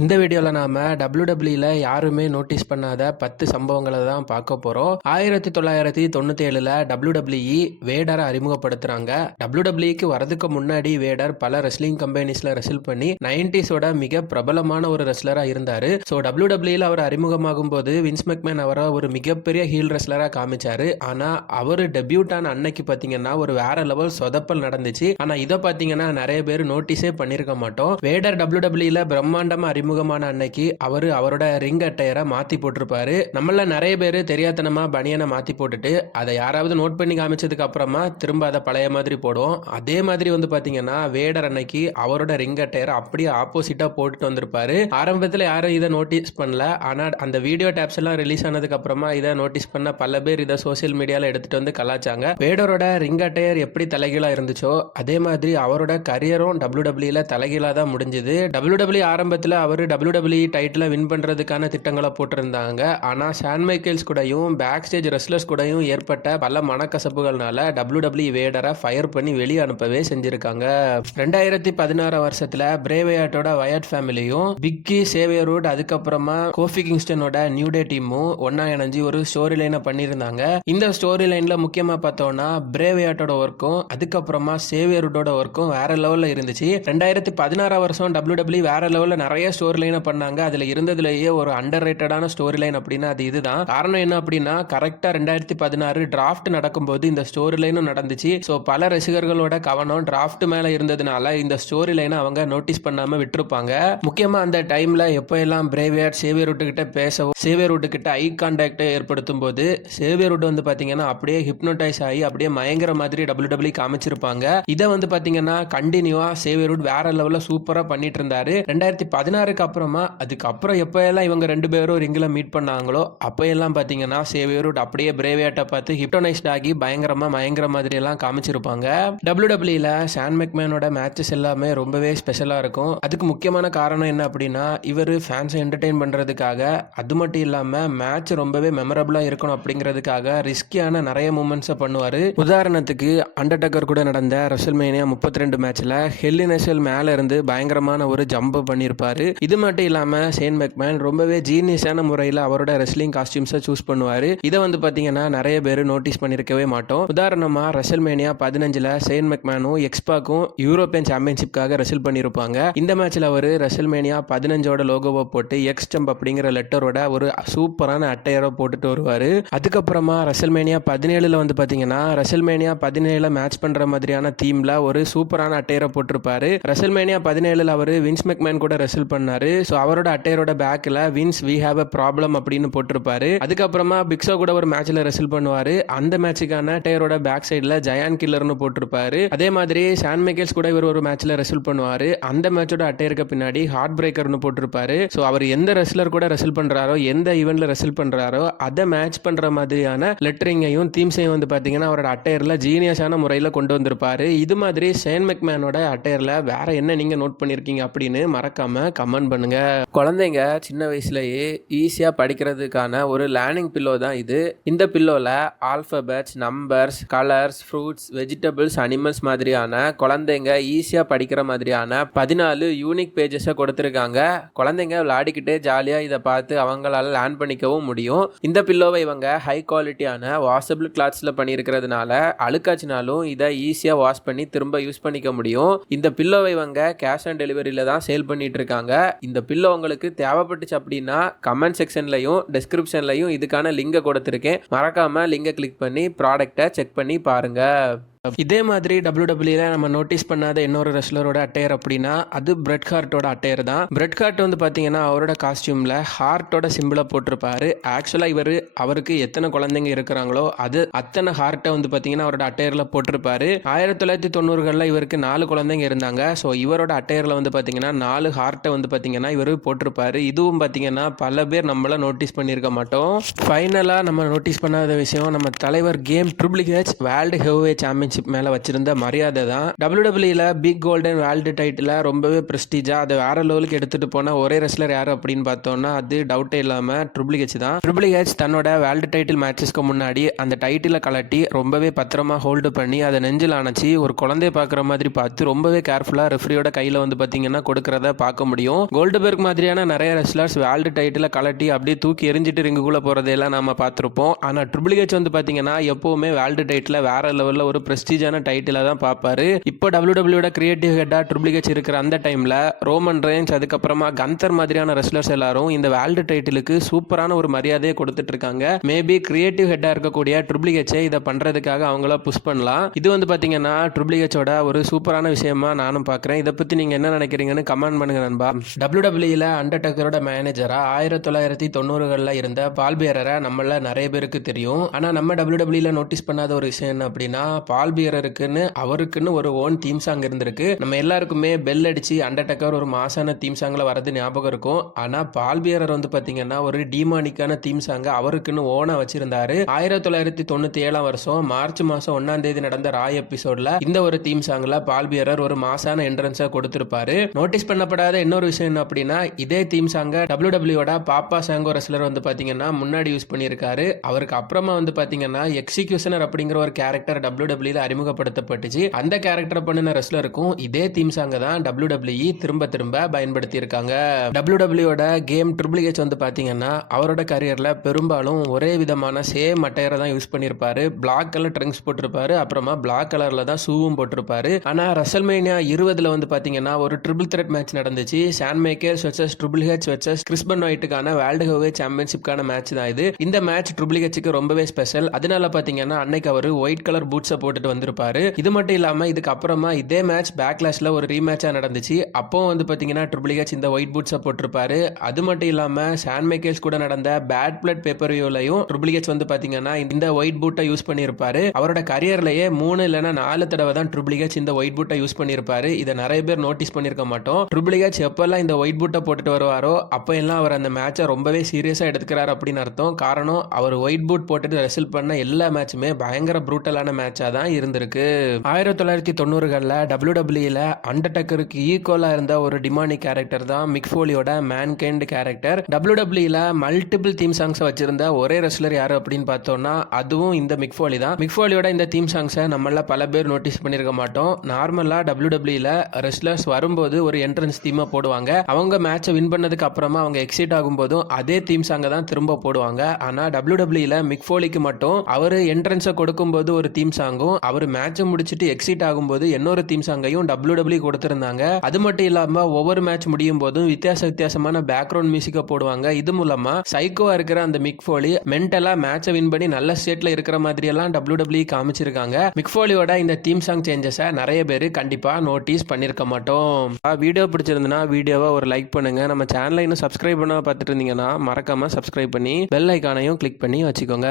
இந்த வீடியோவில் நாம் டபிள்யூடபிள்யூல யாருமே நோட்டீஸ் பண்ணாத பத்து சம்பவங்களை தான் பார்க்க போகிறோம் ஆயிரத்தி தொள்ளாயிரத்தி தொண்ணூற்றி ஏழில் டபிள்யூடபிள்யூஇ வேடரை அறிமுகப்படுத்துகிறாங்க டபிள்யூடபிள்யூக்கு வரதுக்கு முன்னாடி வேடர் பல ரெஸ்லிங் கம்பெனிஸில் ரெசில் பண்ணி நைன்டிஸோட மிக பிரபலமான ஒரு ரெஸ்லராக இருந்தார். ஸோ டபிள்யூடபிள்யூல அவர் அறிமுகமாகும் போது வின்ஸ் மெக்மேன் அவரை ஒரு மிகப்பெரிய ஹீல் ரெஸ்லராக காமிச்சார். ஆனால் அவர் டெபியூட்டான அன்னைக்கு பார்த்தீங்கன்னா ஒரு வேற லெவல் சொதப்பல் நடந்துச்சு. ஆனால் இதை பார்த்தீங்கன்னா நிறைய பேர் நோட்டீஸே பண்ணியிருக்க மாட்டோம். வேடர் டபிள்யூடபிள்யூல பிரம்மாண்டமா அறிமுகமான அன்னைக்கு அவர் அவரோட ரிங் அட்டையரை மாற்றி போட்டிருப்பாரு. நம்மள நிறைய பேர் தெரியாதனமாக பனியனை மாற்றி போட்டுட்டு அதை யாராவது நோட் பண்ணி காமிச்சதுக்கு அப்புறமா திரும்ப அதை பழைய மாதிரி போடுவோம். அதே மாதிரி வந்து பார்த்தீங்கன்னா வேடர் அன்னைக்கு அவரோட ரிங் அட்டையரை அப்படியே ஆப்போசிட்டாக போட்டுட்டு வந்திருப்பாரு. ஆரம்பத்தில் யாரும் இதை நோட்டீஸ் பண்ணல. ஆனால் அந்த வீடியோ டேப்ஸ் எல்லாம் ரிலீஸ் ஆனதுக்கு அப்புறமா இதை நோட்டீஸ் பண்ண பல பேர் இதை சோசியல் மீடியாவில் எடுத்துட்டு வந்து கலாச்சாங்க. வேடரோட ரிங் அட்டையர் எப்படி தலைகீழா இருந்துச்சோ அதே மாதிரி அவரோட கரியரும் டபிள்யூ டபிள்யூல தலைகீழாக தான் முடிஞ்சது. டபிள்யூ டபிள்யூ ஆரம்பத்தில் அவர் டபிள்யூ டபிள்யூ டைட்டில் வின் பண்ணுறதுக்கான திட்டங்களை போட்டிருந்தாங்க. ஆனால் ஷான் மைக்கேல்ஸ் கூடயும் பேக் ஸ்டேஜ் ரெஸ்லர்ஸ் கூடயும் ஏற்பட்ட பல மனக்கசப்புகள்னால டபிள்யூ டபிள்யூ வேடரை ஃபயர் பண்ணி வெளியே அனுப்பவே செஞ்சிருக்காங்க. ரெண்டாயிரத்தி பதினாறாம் வருஷத்தில் பிரேவையாட்டோட வயட் ஃபேமிலியும் பிக்கி சேவியரோட் அதுக்கப்புறமா கோஃபி கிங்ஸ்டனோட நியூ டே டீமும் ஒன்னா இணைஞ்சு ஒரு ஸ்டோரி லைனை பண்ணியிருந்தாங்க. இந்த ஸ்டோரி லைனில் முக்கியமாக பார்த்தோம்னா பிரேவையாட்டோட ஒர்க்கும் அதுக்கப்புறமா சேவியரோட ஒர்க்கும் வேற லெவலில் இருந்துச்சு. ரெண்டாயிரத்தி பதினாறாம் வருஷம் டபிள்யூ டபிள்யூ வேற லெவலில் நிறைய ஸ்டோரி லைனை பண்ணாங்க. அதில் இருந்ததுலேயே ஒரு அண்டர் ரேட்டடான ஸ்டோரி லைன் அப்படின்னா அது இதுதான். காரணம் என்ன அப்படின்னா கரெக்டாக ரெண்டாயிரத்தி பதினாறு டிராஃப்ட் நடக்கும்போது இந்த ஸ்டோரி லைனும் நடந்துச்சு. ஸோ பல ரசிகர்களோட கவனம் டிராஃப்ட் மேலே இருந்ததுனால இந்த ஸ்டோரி லைனை அவங்க நோட்டீஸ் பண்ணாமல் விட்டுருப்பாங்க. முக்கியமாக அந்த டைமில் எப்போ எல்லாம் பிரேவியர் சேவியர் கிட்ட பேசவும் சேவியர் கிட்ட ஐ கான்டாக்டை ஏற்படுத்தும் போது சேவியர் வந்து பார்த்தீங்கன்னா அப்படியே ஹிப்னோடைஸ் ஆகி அப்படியே மயங்கர மாதிரி டபுள்யூ டபிள்யூ காமிச்சிருப்பாங்க. இதை வந்து பார்த்தீங்கன்னா கண்டினியூவா சேவியர் வேற லெவலில் சூப்பராக பண்ணிட்டு இருந்தாரு. ரெண்டாயிரத்தி பதினாறு அப்புறமா அதுக்கப்புறம் எப்போ எல்லாம் இவங்க ரெண்டு பேரும் ரிங்கில் மீட் பண்ணாங்களோ அப்போ எல்லாம் பார்த்தீங்கன்னா சேவியருட் அப்படியே பிரேவியாட்டை பார்த்து ஹிப்டோனைஸ்ட் ஆகி பயங்கரமாக மயங்கர மாதிரி எல்லாம் காமிச்சிருப்பாங்க டபிள்யூ டபிள்யூல சான் மெக்மேனோட மேட்சஸ் எல்லாமே ரொம்பவே ஸ்பெஷலாக இருக்கும். அதுக்கு முக்கியமான காரணம் என்ன அப்படின்னா இவர் ஃபேன்ஸை என்டர்டெயின் பண்ணுறதுக்காக அது மட்டும் இல்லாமல் மேட்ச் ரொம்பவே மெமரபுளாக இருக்கணும் அப்படிங்கிறதுக்காக ரிஸ்கியான நிறைய மூமெண்ட்ஸை பண்ணுவார். உதாரணத்துக்கு அண்டர்டக்கர் கூட நடந்த ரசல்மேனியா முப்பத்தி ரெண்டு மேட்ச்சில் ஹெல்லினெசல் மேலே இருந்து பயங்கரமான ஒரு ஜம்ப் பண்ணியிருப்பாரு இது மட்டும் இல்லாமல் சேன் மெக்மேன் ரொம்பவே ஜீனியஸான முறையில் அவரோட ரெஸ்லிங் காஸ்டியூம்ஸை சூஸ் பண்ணுவார். இதை வந்து பார்த்தீங்கன்னா நிறைய பேர் நோட்டீஸ் பண்ணியிருக்கவே மாட்டோம். உதாரணமாக ரசல் மேனியா பதினஞ்சில் சேன் மெக்மேனும் எக்ஸ்பாக்கும் யூரோப்பியன் சாம்பியன்ஷிப்காக ரெசில் பண்ணியிருப்பாங்க இந்த மேட்ச்சில் அவர் ரெசல்மேனியா பதினஞ்சோட லோகோவை போட்டு எக்ஸ் டம்ப் அப்படிங்கிற லெட்டரோட ஒரு சூப்பரான அட்டையரை போட்டுட்டு வருவார். அதுக்கப்புறமா ரசல் மேனியா பதினேழில் வந்து பார்த்தீங்கன்னா ரெசல்மேனியா பதினேழில் மேட்ச் பண்ணுற மாதிரியான தீமில் ஒரு சூப்பரான அட்டையரை போட்டிருப்பாரு. ரெசல்மேனியா பதினேழில் அவர் வின்ஸ் மெக்மேன் கூட ரெசில் பண்ணாரு ஸோ அவரோட அட்டையரோட பேக்கில் Vince we have a problem அப்படின்னு போட்டிருப்பாரு. அதுக்கப்புறமா பிக்ஸோ கூட ஒரு மேட்ச்ல ரெசில் பண்ணுவாரு. அந்த மேட்சுக்கான அட்டையரோட பேக் சைடில் ஜயான் கில்லர்னு போட்டிருப்பாரு. அதே மாதிரி சான் மைக்கேல்ஸ் கூட இவர் ஒரு மேட்ச்ல ரெசில் பண்ணுவாரு. அந்த மேட்சோட அட்டையருக்கு பின்னாடி ஹார்ட் பிரேக்கர்னு போட்டிருப்பாரு. ஸோ அவர் எந்த ரெஸ்லர் கூட ரெசில் பண்றாரோ எந்த ஈவெண்ட்ல ரெசில் பண்ணுறாரோ அதை மேட்ச் பண்ணுற மாதிரியான லெட்டரிங்கையும் தீம்ஸையும் வந்து பார்த்தீங்கன்னா அவரோட அட்டையரில் ஜீனியஸான முறையில் கொண்டு வந்திருப்பாரு. இது மாதிரி சேன் மெக்மேனோட அட்டையரில் வேற என்ன நீங்கள் நோட் பண்ணியிருக்கீங்க அப்படின்னு மறக்காம கமெண்ட் பண்ணுங்க. குழந்தைங்க சின்ன வயசுலயே ஈஸியா படிக்கிறதுக்கான ஒரு லேர்னிங் பில்லோ தான் இது. இந்த பில்லோல alphabets numbers colours fruits vegetables animals மாதிரியான குழந்தைங்க ஈஸியா படிக்கிற மாதிரியான பதினாலு யூனிக் பேஜஸை கொடுத்துருக்காங்க. குழந்தைங்க விளையாடிக்கிட்டே ஜாலியா இதை பார்த்து அவங்களால லேர்ன் பண்ணிக்கவும் முடியும். இந்த பில்லோவை இவங்க ஹை குவாலிட்டியான வாஷபிள் கிளாத்ஸில் பண்ணியிருக்கிறதுனால அழுக்காச்சினாலும் இதை ஈஸியாக வாஷ் பண்ணி திரும்ப யூஸ் பண்ணிக்க முடியும். இந்த பில்லோவை இவங்க கேஷ் ஆன் டெலிவரியில் தான் சேல் பண்ணிட்டு இருக்காங்க. இந்த பில்லோ உங்களுக்கு தேவைப்பட்டுச்சு அப்படின்னா கமெண்ட் செக்ஷன்லையும் டிஸ்கிரிப்ஷன்லையும் இதுக்கான லிங்கை கொடுத்துருக்கேன். மறக்காமல் லிங்கை கிளிக் பண்ணி ப்ராடக்டை செக் பண்ணி பாருங்க. இதே மாதிரி டபிள்யூ டபிள்யூல நம்ம நோட்டீஸ் பண்ணாத இன்னொரு ரெஸ்லரோட அட்டையர் அப்படின்னா அது பிரெட் ஹார்ட்டோட அட்டையர் தான். பிரெட் ஹார்ட் வந்து பார்த்தீங்கன்னா அவரோட காஸ்டியூமில் ஹார்ட்டோட சிம்பிளை போட்டிருப்பாரு. ஆக்சுவலாக இவர் அவருக்கு எத்தனை குழந்தைங்க இருக்கிறாங்களோ அது அத்தனை ஹார்ட்டை வந்து பார்த்தீங்கன்னா அவரோட அட்டையரில் போட்டிருப்பாரு. ஆயிரத்தி தொள்ளாயிரத்தி தொண்ணூறுகளில் இவருக்கு நாலு குழந்தைங்க இருந்தாங்க. ஸோ இவரோட அட்டையரில் வந்து பார்த்தீங்கன்னா நாலு ஹார்ட்டை வந்து பார்த்தீங்கன்னா இவர் போட்டிருப்பாரு. இதுவும் பார்த்தீங்கன்னா பல பேர் நம்மள நோட்டீஸ் பண்ணியிருக்க மாட்டோம். ஃபைனலாக நம்ம நோட்டீஸ் பண்ணாத விஷயம் நம்ம தலைவர் game triple H world heavyweight champion championship மேல வச்சிருந்த மரியாதை தான். டபிள்யூடபிள்யூல பிக் கோல்டன் வேர்ல்டு டைட்டில் ரொம்பவே பிரஸ்டீஜா அதை வேற லெவலுக்கு எடுத்துட்டு போன ஒரே ரெஸ்லர் யாரு அப்படின்னு பார்த்தோம்னா அது டவுட்டே இல்லாம ட்ரிபிள் ஹெச் தான். ட்ரிபிள் ஹெச் தன்னோட வேர்ல்டு டைட்டில் மேட்சஸ்க்கு முன்னாடி அந்த டைட்டிலை கலட்டி ரொம்பவே பத்திரமா ஹோல்டு பண்ணி அதை நெஞ்சில் அணைச்சி ஒரு குழந்தைய பார்க்குற மாதிரி பார்த்து ரொம்பவே கேர்ஃபுல்லா ரெஃப்ரியோட கையில வந்து பாத்தீங்கன்னா கொடுக்கறத பார்க்க முடியும். கோல்டுபெர்க் மாதிரியான நிறைய ரெஸ்லர்ஸ் வேர்ல்டு டைட்டில் கலட்டி அப்படியே தூக்கி எரிஞ்சிட்டு ரிங்குக்குள்ள போறதையெல்லாம் நாம பார்த்துருப்போம். ஆனா ட்ரிபிள் ஹெச் வந்து பாத்தீங்கன்னா எப்பவுமே வேர்ல்டு டைட்டில் வேற லெவல்ல ஒரு பிரஸ்டீஜான டைட்டில தான் பார்ப்பாரு. இப்போ டபிள்யூடபிள்யூட கிரியேட்டிவ் ஹெட்டாக ட்ரிபிள் ஹெச் இருக்கிற அந்த டைமில் ரோமன் ரேஞ்ச் அதுக்கப்புறமா கந்தர் மாதிரியான ரெஸ்லர்ஸ் எல்லாரும் இந்த வேர்ல்டு டைட்டிலுக்கு சூப்பரான ஒரு மரியாதையை கொடுத்துட்டு இருக்காங்க மேபி கிரியேட்டிவ் ஹெட்டா இருக்கக்கூடிய ட்ரிபிள் இதை பண்றதுக்காக அவங்கள புஷ் பண்ணலாம். இது வந்து பாத்தீங்கன்னா ட்ரிபிள் ஹெச்சோட ஒரு சூப்பரான விஷயமா நானும் பார்க்குறேன். இதை பத்தி நீங்க என்ன நினைக்கிறீங்கன்னு கமெண்ட் பண்ணுங்க நண்பா. டபிள்யூடபிள்யூல அண்டர்டேக்கரோட மேனேஜரா ஆயிரத்தி தொள்ளாயிரத்தி தொண்ணூறுகளில் இருந்த பால்பேரரை நம்மள நிறைய பேருக்கு தெரியும். ஆனால் நம்ம டபிள்யூடபிள்யூல நோட்டீஸ் பண்ணாத ஒரு விஷயம் என்ன அப்படின்னா பால் பியரருக்குன்னு அவருக்குன்னு ஒரு ஓன் தீம் சாங் இருந்திருக்கு. நம்ம எல்லாருக்குமே பெல் அடிச்சு அண்டர்டேக்கர் ஒரு மாசான தீம் சாங்ல வரது ஞாபகம் இருக்கும். ஆனா பால் பியரர் வந்து பாத்தீங்கன்னா ஒரு டிமானிக்கான தீம் சாங்க அவருக்குன்னு ஓனா வச்சிருந்தாரு. ஆயிரத்தி தொள்ளாயிரத்தி தொண்ணூத்தி ஏழாம் வருஷம் மார்ச் மாசம் ஒன்னாம் தேதி நடந்த ராய் எபிசோட்ல இந்த ஒரு தீம் சாங்ல பால் பியரர் ஒரு மாசான என்ட்ரன்ஸா கொடுத்திருப்பாரு. நோட்டீஸ் பண்ணப்படாத இன்னொரு விஷயம் என்ன அப்படின்னா இதே தீம் சாங்க டபிள்யூடபிள்யூட பாப்பா சாங்கோ ரெஸ்லர் வந்து பாத்தீங்கன்னா முன்னாடி யூஸ் பண்ணியிருக்காரு. அவருக்கு அப்புறமா வந்து பாத்தீங்கன்னா எக்ஸிகியூஷனர் அப்படிங்கிற ஒரு கேரக்டர் டபிள்யூடபிள்யூல அறிமுகப்படுத்தப்பட்டுச்சு. அந்த கேரக்டர் பண்ணின ரெஸ்லருக்கும் இதே தீம் சாங்க தான் டபிள்யூடபிள்யூ திரும்ப திரும்ப பயன்படுத்தி இருக்காங்க டபிள்யூடபிள்யூட கேம் ட்ரிபிள் ஹெச் வந்து பாத்தீங்கன்னா அவரோட கரியர்ல பெரும்பாலும் ஒரே விதமான சேம் அட்டையரை தான் யூஸ் பண்ணியிருப்பாரு. பிளாக் கலர் ட்ரங்க்ஸ் போட்டிருப்பாரு. அப்புறமா பிளாக் கலர்ல தான் ஷூவும் போட்டிருப்பாரு. ஆனா ரசல்மேனியா இருபதுல வந்து பாத்தீங்கன்னா ஒரு ட்ரிபிள் த்ரெட் மேட்ச் நடந்துச்சு. Shawn Michaels versus triple H versus Chris Benoit ஒயிட்டுக்கான world heavyweight சாம்பியன்ஷிப்கான மேட்ச் தான் இது. இந்த மேட்ச் ட்ரிபிள் ஹெச்சுக்கு ரொம்பவே ஸ்பெஷல் அதனால பாத்தீங்கன்னா அன்னைக்கு அவர் ஒயிட் கலர் பூட்ஸை போட்டுட்டு வந்திருப்பாரு. இது மட்டும் இல்லாம இதுக்கு அப்புறமா இதே மேட்ச் பேக்லாஷ்ல ஒரு ரீமேட்சா நடந்துச்சு. அப்போ வந்து பாத்தீங்கன்னா ட்ரிபிள் ஹெச் இந்த ஒயிட் பூட்ஸை போட்டிருப்பாரு. அது மட்டும் இல்லாம சான் மைக்கேல்ஸ் கூட நடந்த பேட் பிளட் பேப்பர் வியூலையும் ட்ரிபிள் ஹெச் வந்து பாத்தீங்கன்னா இந்த ஒயிட் பூட்டை யூஸ் பண்ணியிருப்பாரு. அவரோட கரியர்லயே மூணு இல்லைன்னா நாலு தடவை தான் ட்ரிபிள் ஹெச் இந்த ஒயிட் பூட்டை யூஸ் பண்ணியிருப்பாரு. இதை நிறைய பேர் நோட்டீஸ் பண்ணியிருக்க மாட்டோம். ட்ரிபிள் ஹெச் எப்பெல்லாம் இந்த ஒயிட் பூட்டை போட்டுட்டு வருவாரோ அப்போ எல்லாம் அவர் அந்த மேட்சை ரொம்பவே சீரியஸாக எடுத்துக்கிறார் அப்படின்னு அர்த்தம். காரணம் அவர் ஒயிட் பூட் போட்டுட்டு ரெசில் பண்ண எல்லா மேட்சுமே பயங்கர ப்ரூட்டலான மேட்சாக தான் இருந்திருக்கு. ஆயிரத்தி தொள்ளாயிரத்தி தொண்ணூறுகளில் டபிள்யூ டபிள்யூல ஈக்குவலாக இருந்த ஒரு டிமானி கேரக்டர் தான் மிக்ஃபோலியோட மேன்கைண்ட் கேரக்டர் டபிள்யூ டபிள்யூல மல்டிபிள் தீம் சாங்ஸை வச்சிருந்த ஒரே ரெஸ்லர் யாரு அப்படின்னு பார்த்தோம்னா அதுவும் இந்த மிக்ஃபோலி தான். மிக்ஃபோலியோட இந்த தீம் சாங்ஸை நம்மள பல பேர் நோட்டீஸ் பண்ணியிருக்க மாட்டோம். நார்மலாக டபிள்யூ டபிள்யூல ரெஸ்லர்ஸ் வரும்போது ஒரு என்ட்ரன்ஸ் தீமை போடுவாங்க. அவங்க மேட்சை வின் பண்ணதுக்கு அப்புறமா அவங்க எக்ஸிட் ஆகும்போதும் அதே தீம் சாங்கை தான் திரும்ப போடுவாங்க. ஆனால் டபிள்யூ டபிள்யூல மிக்ஃபோலிக்கு மட்டும் அவர் என்ட்ரன்ஸை கொடுக்கும்போது ஒரு தீம் சாங்கும் அவர் மேட்சை முடிச்சுட்டு எக்ஸிட் ஆகும்போது இன்னொரு தீம் சாங்கையும் டபிள்யூ டபிள்யூ கொடுத்துருந்தாங்க. அது மட்டும் இல்லாம ஒவ்வொரு மேட்ச் முடியும் போதும் வித்தியாச வித்தியாசமான பேக்ரவுண்ட் மியூசிக்கை போடுவாங்க. இது மூலமா சைக்கோவா இருக்கிற அந்த மிக்ஃபோலி மென்டலா மேட்சை வின் பண்ணி நல்ல ஸ்டேட்ல இருக்கிற மாதிரி எல்லாம் டபிள்யூ டபிள்யூ காமிச்சிருக்காங்க. மிக்ஃபோலியோட இந்த தீம் சாங் சேஞ்சஸை நிறைய பேர் கண்டிப்பா நோட்டீஸ் பண்ணிருக்க மாட்டோம். வீடியோ பிடிச்சிருந்தனா வீடியோவை ஒரு லைக் பண்ணுங்க. நம்ம சேனலை இன்னும் சப்ஸ்கிரைப் பண்ண பார்த்துட்டு இருந்தீங்கன்னா மறக்காம சப்ஸ்கிரைப் பண்ணி பெல் ஐக்கானையும் கிளிக் பண்ணி வச்சுக்கோங்க.